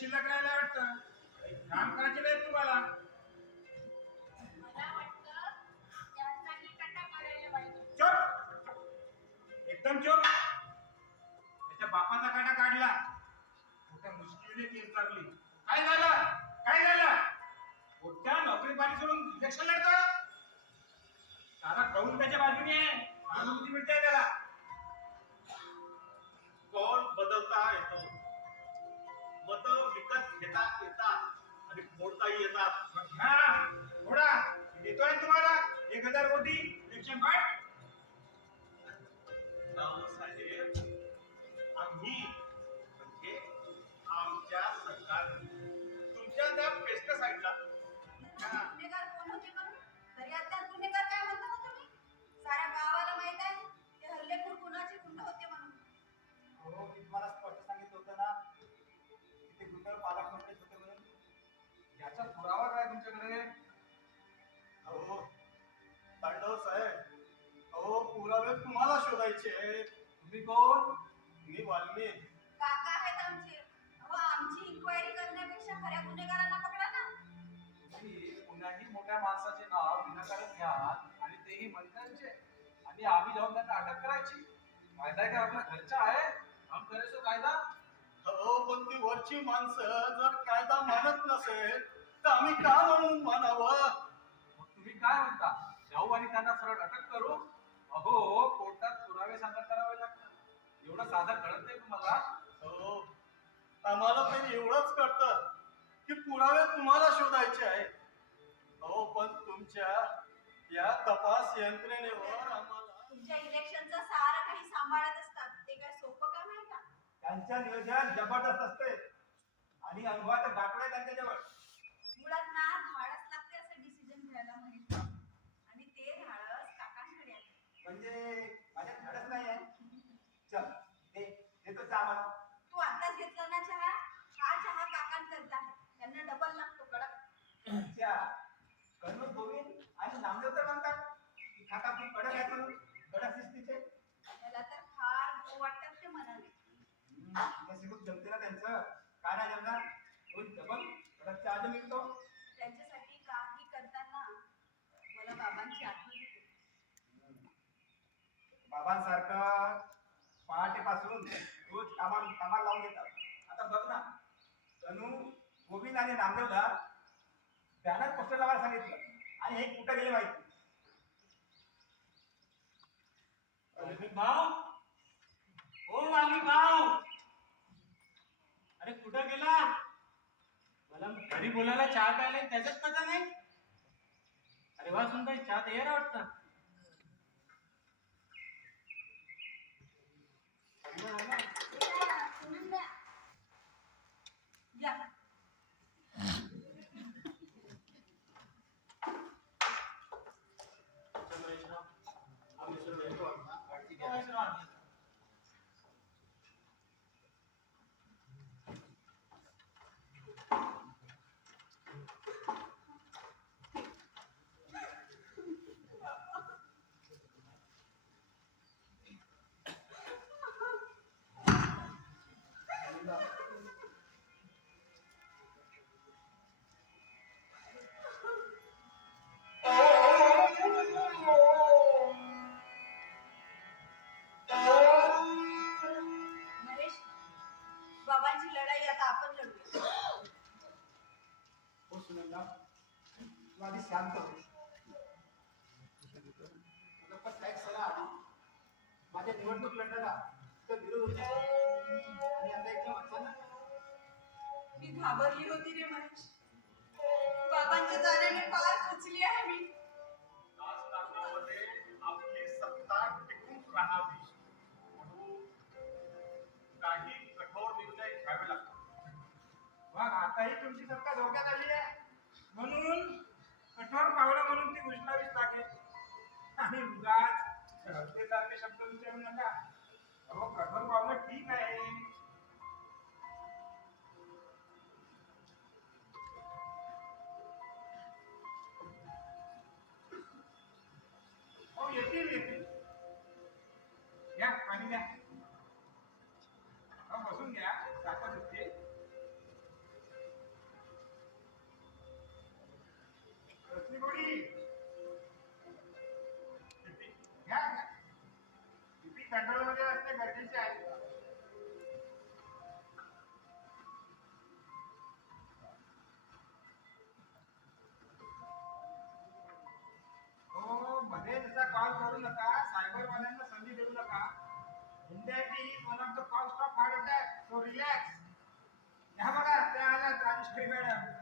शिल्लक राहिला वाटतं? काम करायचे नाही तुम्हाला? चोप! एकदम चोप! त्याच्या बापाचा काटा काढला. मोठ्या मुश्किलीने केस लागली. काय झालं? काय झालं? मोठ्या नोकरी पाणी सोडून इलेक्शन लढतो त्याला कौल त्याच्या बाजूने. आहे मिळते. आणि मोडताही शोधायचे आहेत तुम्ही कोण? मी वाल्मिक. काका आहेत आमचे. अहो आमची इन्क्वायरी करण्यापेक्षा खऱ्या गुन्हेगारांना पकडा ना. कुणाही मोठ्या माणसाचे नाव विनाकारण घ्या आणि तेही मंत्र्यांचे आणि आम्ही जाऊन त्यांना अटक करायची. फायदा काय आपल्या घरचा आहे. हम करे सो कायदा? हो पण ती वरची माणसं जर कायदा मानत नसेल तर आम्ही का म्हणून मानावं? मग तुम्ही काय म्हणता? जाऊ आणि त्यांना सरळ अटक करू? अहो कोर्टात पुरावे सादर करावे लागतात एवढं साधं कळत नाही तुम्हाला? हो. आम्हाला तर एवढंच कळतं की पुरावे तुम्हाला शोधायचे आहेत. अहो पण तुमच्या या तपास यंत्रणेवर आम्हाला तुमच्या इलेक्शनचं सारं काही सांभाळत असतात. ते काय सोपं काम आहे का? त्यांच्या नियोजन जबरदस्त असते. आणि अनुभवाचं दाखलं आहे त्यांच्याजवळ. मुळात ना धाडस लागते असं डिसिजन घ्यायला महेश आणि ते धाडस काकांकडे आहे म्हणजे माझ्या धडच नाही आहे चल दे देतो चहा मला तू आताच घेतला ना चहा हा चहा काकांकरता आहे त्यांना डबल लागतो कन्नूर गोविंद आणि नामदेव तर म्हणतात की खाता खूप कडक आहे म्हणून कडक शिस्तीचे. मला तर फार गो वाटतात ते म्हणाले कशी खूप जमते ना त्यांचं. काय जमणार? रोज डबल जो मिळतो त्यांच्यासाठी काही करताना मला बाबांची आठवण येते. बाबांसारखं पहाटेपासून रोज कामाला कामाला लावून घेतात आता बघ ना तनू गोविंद आणि नामदेवला बॅनर पोस्टर लावायला सांगितलं. आणि हे कुठं गेले माहिती? भाऊ. ओ वाल्मिक भाऊ. अरे कुठं गेला? मला घरी बोलायला चहा प्यायला त्याच्याच पता नाही? अरे वा सुनता चहा तयार वाटत वाटतं. आधी शांत माझ्या निवडणूक लढण्याला तर विरोध होते. आणि आता एकदम अचानक मी घाबरली होती रे महेश बाबांच्या जाण्याने फार खचली आहे मी. आपली सत्ता टिकून राहावी. म्हणून काही कठोर निर्णय घ्यावे लागतात. मग आताही तुमची सत्ता धोक्यात आली आहे? म्हणून कठोर पावलं म्हणून ती उचलावीच लागेल. आणि उगाच रस्तेसारखे शब्द विचारू नका. अहो कठोर पावलं ठीक आहे. सेंट्रलमध्ये असणे गरजेचे आहे. हो मध्ये जसा कॉल करू नका सायबर वाल्यांना संधी देऊ नका. Anxiety is one of the cost of heart attack so relax ह्या बघा त्या आल्या राजेश्वरी मॅडम.